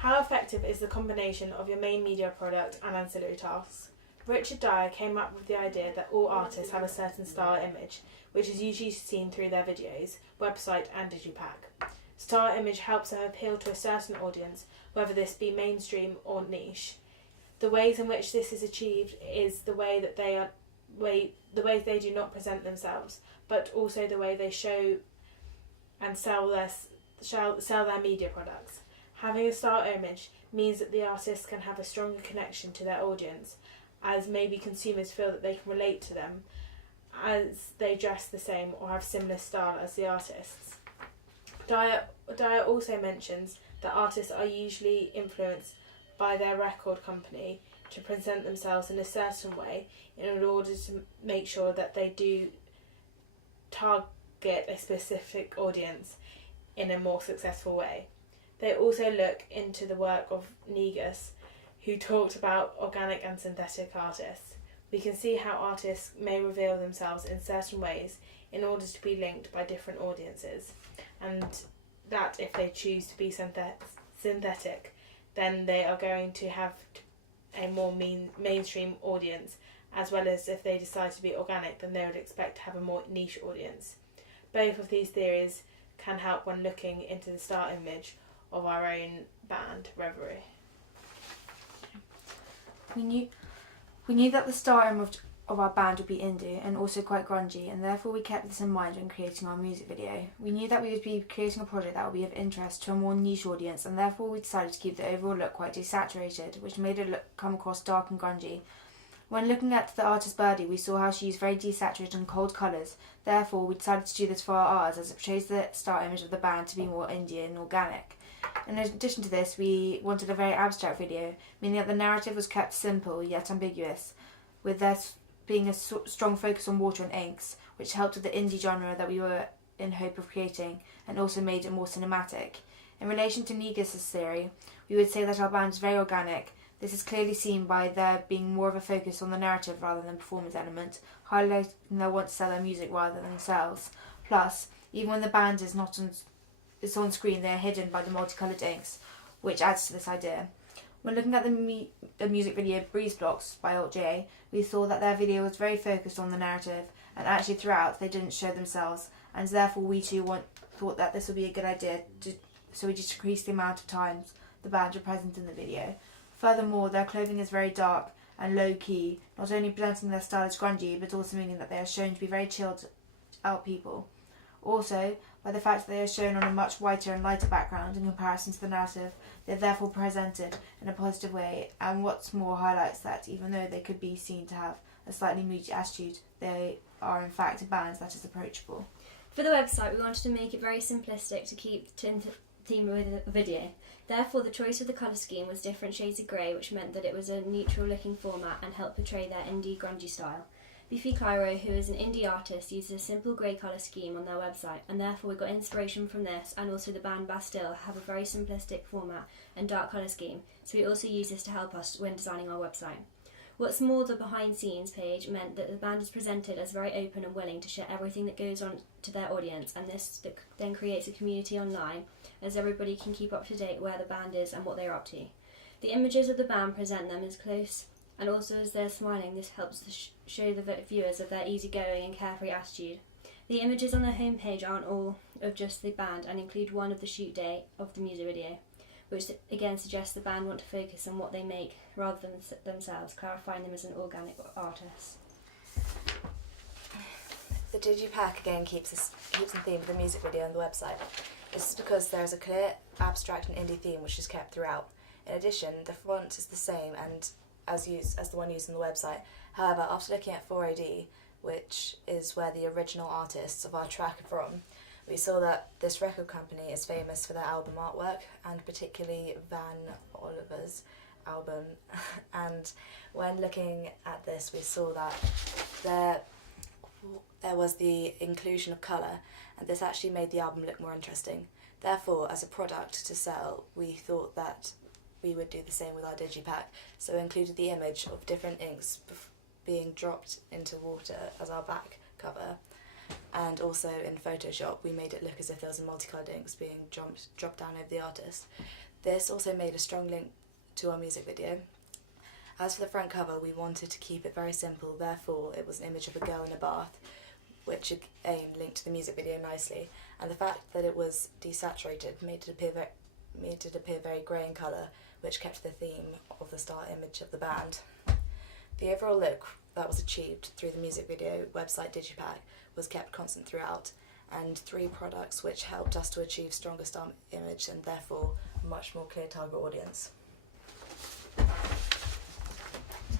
How effective is the combination of your main media product and ancillary tasks? Richard Dyer came up with the idea that all artists have a certain style image, which is usually seen through their videos, website and digipack. Style image helps them appeal to a certain audience, whether this be mainstream or niche. The ways in which this is achieved is the way that the ways they do not present themselves, but also the way they show and sell their media products. Having a style image means that the artists can have a stronger connection to their audience, as maybe consumers feel that they can relate to them as they dress the same or have similar style as the artists. Dyer also mentions that artists are usually influenced by their record company to present themselves in a certain way in order to make sure that they do target a specific audience in a more successful way. They also look into the work of Negus, who talked about organic and synthetic artists. We can see how artists may reveal themselves in certain ways in order to be linked by different audiences, and that if they choose to be synthetic, then they are going to have a more mainstream audience, as well as if they decide to be organic, then they would expect to have a more niche audience. Both of these theories can help when looking into the style image of our own band, Reverie. We knew that the style image of our band would be indie and also quite grungy, and therefore we kept this in mind when creating our music video. We knew that we would be creating a project that would be of interest to a more niche audience, and therefore we decided to keep the overall look quite desaturated, which made it come across dark and grungy. When looking at the artist Birdie, we saw how she used very desaturated and cold colours. Therefore, we decided to do this for our ours, as it portrays the style image of the band to be more indie and organic. In addition to this, we wanted a very abstract video, meaning that the narrative was kept simple yet ambiguous, with there being a strong focus on water and inks, which helped with the indie genre that we were in hope of creating, and also made it more cinematic. In relation to Negus's theory, we would say that our band is very organic. This is clearly seen by there being more of a focus on the narrative rather than performance element, highlighting their want to sell their music rather than themselves. Plus, even when the band is on screen, they are hidden by the multicoloured inks, which adds to this idea. When looking at the music video Breeze Blocks by Alt J, we saw that their video was very focused on the narrative, and actually throughout they didn't show themselves, and therefore we too thought that this would be a good idea, so we just decreased the amount of times the band were present in the video. Furthermore, their clothing is very dark and low-key, not only presenting their style as grungy, but also meaning that they are shown to be very chilled out people. Also, by the fact that they are shown on a much whiter and lighter background in comparison to the narrative, they are therefore presented in a positive way, and what's more highlights that even though they could be seen to have a slightly moody attitude, they are in fact a band that is approachable. For the website, we wanted to make it very simplistic to keep to theme with the video. Therefore, the choice of the colour scheme was different shades of grey, which meant that it was a neutral-looking format and helped portray their indie grungy style. Beefy Clyro, who is an indie artist, uses a simple grey colour scheme on their website, and therefore we got inspiration from this, and also the band Bastille have a very simplistic format and dark colour scheme, so we also use this to help us when designing our website. What's more, the behind scenes page meant that the band is presented as very open and willing to share everything that goes on to their audience, and this then creates a community online, as everybody can keep up to date where the band is and what they're up to. The images of the band present them as close, and also as they're smiling, this helps to show the viewers of their easygoing and carefree attitude. The images on their homepage aren't all of just the band and include one of the shoot day of the music video, which again suggests the band want to focus on what they make rather than themselves, clarifying them as an organic artist. The digipack again keeps in theme with the music video on the website. This is because there is a clear, abstract and indie theme which is kept throughout. In addition, the font is the same and as the one used on the website. However, after looking at 4AD, which is where the original artists of our track are from, we saw that this record company is famous for their album artwork, and particularly Van Oliver's album. And when looking at this, we saw that there was the inclusion of colour, and this actually made the album look more interesting. Therefore, as a product to sell, we thought that we would do the same with our digipack, so we included the image of different inks being dropped into water as our back cover, and also in Photoshop we made it look as if there was a multicoloured inks being dropped down over the artist. This also made a strong link to our music video. As for the front cover, we wanted to keep it very simple, therefore it was an image of a girl in a bath, which again linked to the music video nicely, and the fact that it was desaturated made it appear very grey in colour, which kept the theme of the star image of the band. The overall look that was achieved through the music video website Digipack was kept constant throughout, and 3 products which helped us to achieve stronger star image and therefore a much more clear target audience.